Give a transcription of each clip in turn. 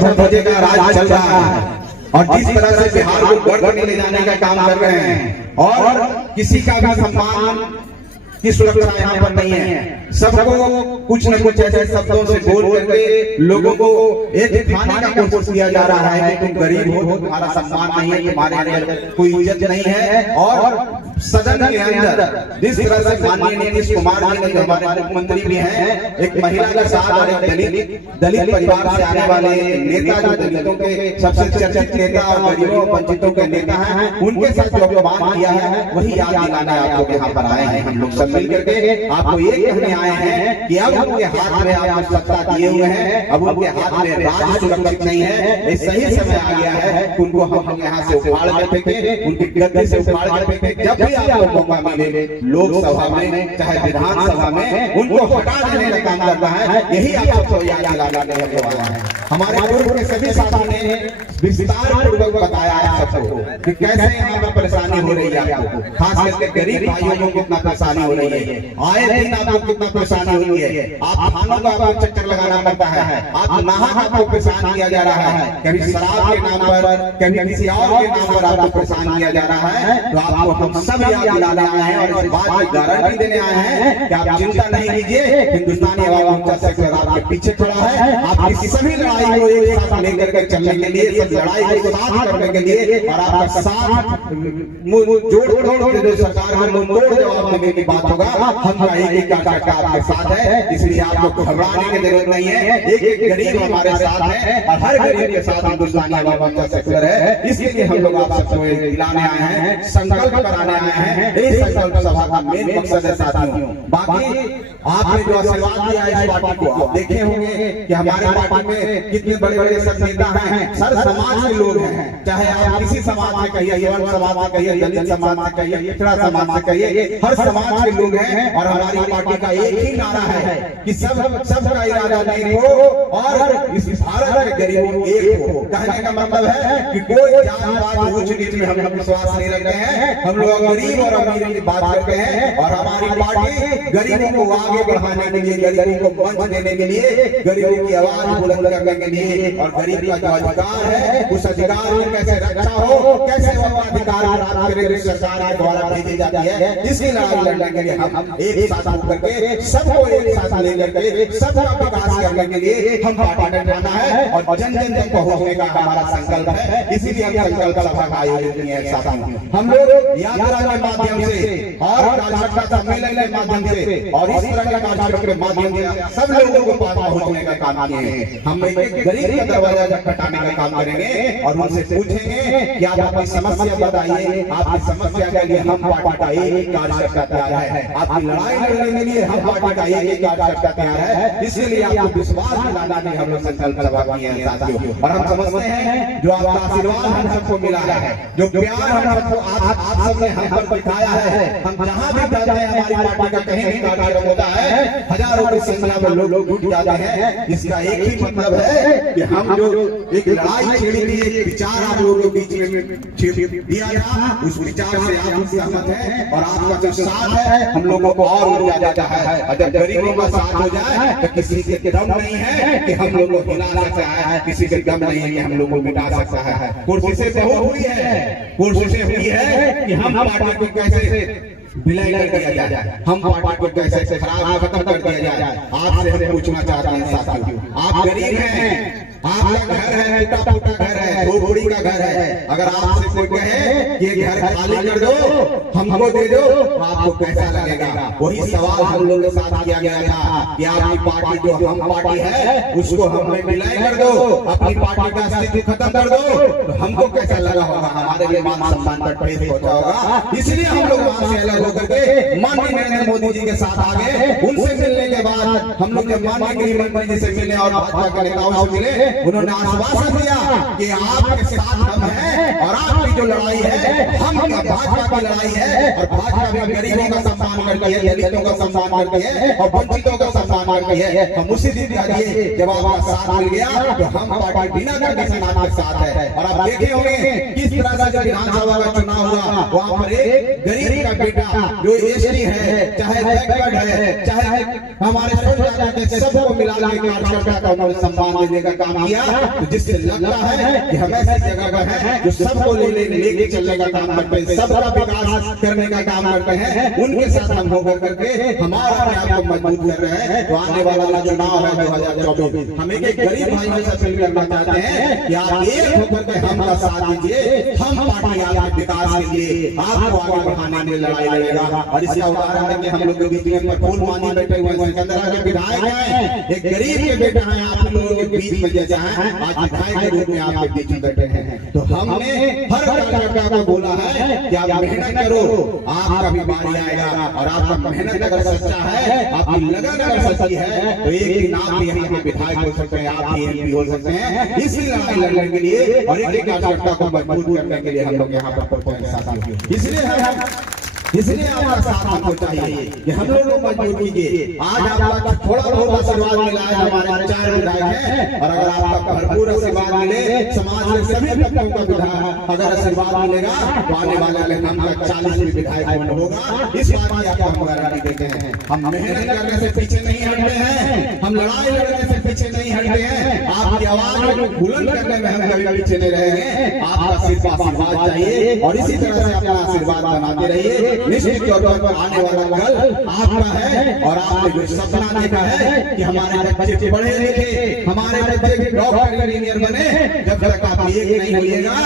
मजे का राज चल रहा है और जिस तरह से बिहार को गर्व में ले जाने का काम कर रहे हैं और किसी का भी सम्मान की सुरक्षा यहाँ पर नहीं है। सबको कुछ न कुछ ऐसे शब्दों से बोल करके लोगों को एक दिखाने का कोशिश किया जा रहा है कि तुम गरीब हो, तुम्हारा सम्मान नहीं है, तुम्हारे अंदर कोई इज्जत नहीं है। और सदन के अंदर जिस तरह से माननीय नीतीश कुमार जी ने, जो हमारे मुख्यमंत्री भी हैं, एक महिला के साथ और एक दलित परिवार से आने वाले नेता, जो दलितों के सबसे चर्चित नेता और गरीबों वंचितों के नेता हैं, उनके साथ जो अपमान किया है वही याद दिलाना आप लोग यहाँ पर आए हैं। हम लोग सब मिल करके आपको ये कहने आए हैं कि अब उनके हाथ में आप सत्ता दिए हुए हैं, अब उनके हाथ में राज सुरक्षित नहीं है। इस सही समय आ गया है कि उनको हम यहाँ से उखाड़ कर फेंके, उनकी गद्दी से उखाड़ कर फेंके। जब भी आपको मौका मिले लोकसभा में चाहे विधानसभा में, उनको हटा देने का काम करना है। यही आप सबको याद दिलाने है। हमारे पूर्व के सभी साथियों ने विस्तार पूर्वक बताया है सबको कि कैसे यहाँ पर परेशानी हो रही है आपको, खास करके गरीब भाइयों को कितना परेशानी हो रही है। आए दिन आपको कितना परेशानी हो रही है। आप थानों का आपको चक्कर लगाना पड़ता है, आप नाहक आपको परेशान किया जा रहा है, कभी शराब के नाम पर, कभी किसी और के नाम पर आपको परेशान किया जा रहा है। तो आपको हम सब याद दिलाने आए हैं और इस बात की गारंटी देने आए हैं कि आप चिंता नहीं कीजिए, हिंदुस्तानी आवाम मोर्चा सेक्टर आपके पीछे खड़ा है। आपकी सभी लड़ाई को एक साथ लेकर के चलने के लिए, सब लड़ाई को साथ करने के लिए और आपका साथ जोड़ जो सरकार में मुंहतोड़ जवाब देने की बात होगा, हम एक आपके साथ है। इसलिए आपको घबराने की जरूरत नहीं है। एक एक गरीब हमारे साथ है और हर गरीब के साथ हिंदुस्तानी आवाम मोर्चा सेक्टर है। इसलिए हम लोग आप सबको दिलाने आए हैं, संकल्प कराने आए हैं। इस संकल्प सभा का मेन मकसद है साथियों। बाकी आपने जो आशीर्वाद दिया है इस पार्टी को, आप देखे होंगे कि हमारे पार्टी में कितने बड़े बड़े सब नेता हैं, सर समाज के लोग हैं। चाहे आप किसी समाज में कहिए, यवन समाज में कहिए, दलित समाज में कहिए, पिछड़ा समाज में कहिए, हर समाज के लोग हैं। और हमारी पार्टी का एक ही नारा है कि सबका इरादा नहीं हो और इस भारत के गरीबों एक हो। कहने का मतलब है कि कोई जात पात ऊंच नीच में हम विश्वास नहीं रखते हैं। हम लोग गरीब और अमीर की बात करते हैं और हमारी पार्टी गरीबों को आगे बढ़ाने के लिए, गरीबों को मंच देने के लिए, गरीबों की आवाज बुलंद करने के लिए और गरीब का जो अधिकार है उस अधिकार में कैसे रक्षा हो, कैसे वो अधिकार प्राप्त करे सरकार के द्वारा भेजी जाती है, इसकी लड़ाई लड़ने के लिए हम एक साथ होकर के सबको एक साथ लेकर के सबका विकास करने के लिए हम पार्टी बनाना है और जन जन तक पहुंचने का हमारा संकल्प है। इसीलिए हम संकल्प सभा का आयोजन किए हैं साथियों। हम लोग यात्रा के माध्यम से और कार्यकर्ता सम्मेलन के माध्यम से और इस तरह के कार्यक्रम के माध्यम से सब लोगों को पास पहुंचने का काम किए हैं। हम एक गरीब का दरवाजा खटखटाने का काम करेंगे और उनसे पूछेंगे कि आप अपनी समस्या बताइए, आपकी समस्या के लिए हम पार्टी का एक कार्यकर्ता तैयार है, आपकी लड़ाई लड़ने के लिए हम पार्टी का एक कार्यकर्ता तैयार है। इसलिए आपको विश्वास दिलाना के हम लोग संकल्प सभा किए हैं साथियों। और हम समझते हैं जो आपका आशीर्वाद हम सबको मिला है, जो प्यार हम सबको आप सबने हम पर दिखाया है, हम जहाँ भी जाते हैं हमारी पार्टी का कहीं भी कार्यक्रम होता है, हजारों की संख्या में लोग जुट जाते हैं। इसका एक ही मतलब है कि हम जो एक लड़ाई छेड़ी थी, एक विचार आप लोगों के बीच में दिया था, उस विचार से आप सहमत हैं और आपका जो साथ है हम लोगों को और ऊर्जा देता है। अगर गरीबों का साथ हो जाए तो किसी के दम नहीं है कि हम लोग को हिला सकता है, किसी के दम नहीं है कि हम लोग को मिटा सकता है। कोशिशें बहुत हुई है, कोशिशें हुई है कि हम पार्टी को कैसे विलय कर दिया जाए, हम पार्टी को कैसे खराब खत्म कर दिया जाए। आपसे हम पूछना चाहते हैं साथियों, आप गरीब हैं, आपका घर है, टूटा फूटा घर है, झोपड़ी का घर है, अगर आपसे कोई कहे ये घर खाली कर दो, हमको दे दो, तो आपको कैसा लगेगा? वही सवाल हम लोग के साथ किया गया था कि आपकी पार्टी जो हम पार्टी है उसको हमें विलय कर दो, अपनी पार्टी का अस्तित्व खत्म कर दो, तो हमको कैसा लगा होगा? हमारे लिए मान सम्मान पर ठेस पहुंचा होगा। इसलिए हम लोग वहां से अलग होकर के माननीय नरेंद्र मोदी जी के साथ आ गए। उनसे मिलने के बाद हम लोग जब माननीय गृह मंत्री जी से मिले और भाजपा के नेताओं से मिले, उन्होंने आश्वासन दिया कि आपके साथ हम हैं और आपकी जो लड़ाई है हम भाजपा की लड़ाई है और भाजपा भी गरीबों का सम्मान करती है, दलितों का सम्मान करती है और वंचितों का सम्मान करती है। हम उसी दिन कहिए जब आपका साथ मिल गया तो हम पार्टी बिना कंडीशन आपके साथ है। और आप देखे होंगे किस तरह से जब विधानसभा का चुनाव हुआ, वहाँ पर एक गरीब का बेटा जो एसटी है, चाहे बैकवर्ड है, चाहे हमारे सबको मिला के कार्यकर्ता का उन्होंने सम्मान देने का काम काम किया, तो जिससे लगता है कि हम ऐसी जगह पर हैं जो सबको लेके चलने का काम करते हैं, सबका विकास करने का काम करते हैं, उनके साथ हम होकर करके हमारा अपने आप को मजबूत कर रहे हैं। तो आने वाला चुनाव है 2024, हम एक गरीब भाइयों से अपील करना चाहते हैं कि आप एक होकर के हम का साथ दीजिए। हम पार्टी आपके विकास के लिए आपको आगे बढ़ाने के लिए लड़ाई लड़ेगा। और इसका उदाहरण है कि हम लोग के बीच में प्रफुल्ल मानी बैठे हुए हैं, सिकंदरा के विधायक हैं, एक गरीब के बेटा है, आप लोगों के बीच में जैसा है आज विधायक के रूप में आपके बीच में बैठे हैं। तो हमने हर कार्यकर्ता को बोला है कि आप मेहनत करो, आपका भी बारी आएगा। और आपका मेहनत अगर सच्चा है, आपकी लगन अगर सच्ची है, तो एक दिन आप भी यहाँ के विधायक हो सकते हैं, आप भी एमपी हो सकते हैं। इसी लड़ाई लड़ने के लिए और एक कार्यकर्ता को मजबूत करने के लिए हम लोग यहाँ पर पहुंचे हैं साथियों। इसलिए हमारा साथ हमको चाहिए कि हम लोग को मजबूत कीजिए। आज आपका थोड़ा बहुत आशीर्वाद मिला है, हमारे 4 विधायक हैं, और अगर आपका भरपूर आशीर्वाद मिले, समाज के सभी तबकों का विधायक अगर आशीर्वाद मिलेगा, तो आने वाले हम 40 विधायक होगा। इस बात की आपको हम गारंटी देते हैं। हम मेहनत करने से पीछे नहीं हटते हैं, हम लड़ाई लड़ने से पीछे नहीं हटते हैं, आपकी आवाज को बुलंद करने में हम कभी पीछे नहीं रहेंगे। आपका सिर्फ आशीर्वाद चाहिए और इसी तरह से अपना आशीर्वाद बनाते रहिए। निश्चित तौर पर आने वाला कल आपका है। और आपने जो सपना देखा है कि हमारे बच्चे पढ़े लिखे, हमारे बच्चे डॉक्टर इंजीनियर बने, जब तक आप एक नहीं बनिएगा,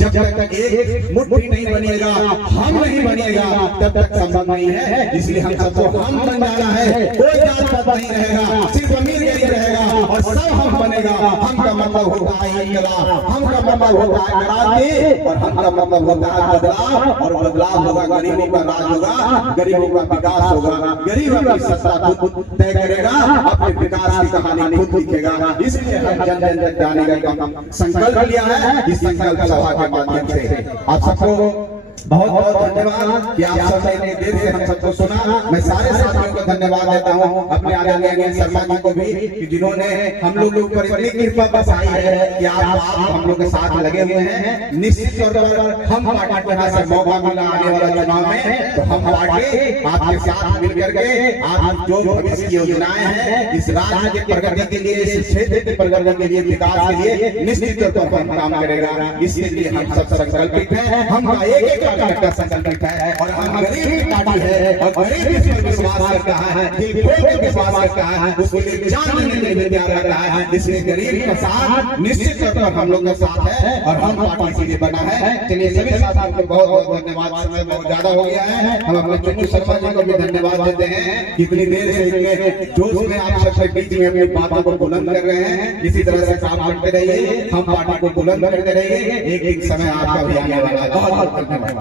जब तक एक मुट्ठी नहीं बनिएगा, हम नहीं बनिएगा, तब तक संभव नहीं है। इसलिए हम सबको हम बन जाना है, कोई जात पात नहीं रहेगा, सिर्फ अमीर यही रहेगा और सब हम बनेगा। हम का मतलब होता है इंकलाब, हम का मतलब होता है क्रांति, और हम का मतलब होता है बदलाव। और बदलाव होगा, गरीबों का राज होगा, गरीबों का विकास होगा, गरीब अपनी सत्ता खुद तय करेगा, अपने विकास की कहानी खुद लिखेगा। इसलिए हम जन जन तक जाने का संकल्प लिया है। इस संकल्प सभा के माध्यम से आप सबको बहुत बहुत धन्यवाद कि आप सबने इतनी देर से हम सबको सुना। मैं सारे साथियों को धन्यवाद देता हूँ, अपने आदरणीय शर्मा जी को भी, कि जिन्होंने हम लोगों पर इतनी कृपा बरसाई है कि आप हम लोग के साथ लगे हुए हैं। निश्चित तौर पर हम पार्टी को यहाँ से मौका मिला आने वाला चुनाव में, तो हम पार्टी आपके साथ मिलकर के आप जो भविष्य की योजनाएं हैं, इस राज्य की प्रगति के लिए, इस क्षेत्र की प्रगति के लिए, विकास के लिए निश्चित तौर पर हम काम करेगा। इसलिए हम सब संकल्पित हैं, हम एक कार्यकर्ता संकल्पित है, और हम गरीब की पार्टी है, और गरीब जिसमें विश्वास करता है, दिल खोल के विश्वास करता है, उसके लिए जान देने के लिए तैयार रहता है। इसलिए गरीब का साथ निश्चित तौर पर हम लोग का साथ है, और हम पार्टी के लिए बना है। चलिए सभी साथियों को बहुत बहुत धन्यवाद। समय बहुत ज्यादा हो गया है, हम अपने चुन्नू शर्मा जी को भी धन्यवाद देते हैं, कितनी देर से इतने जोश में आप सबके बीच में अपनी बातों को बुलंद कर रहे हैं। इसी तरह से काम करते रहिए, हम पार्टी को बुलंद करते रहिए। एक एक समय आपका भी आने वाला है। बहुत बहुत धन्यवाद।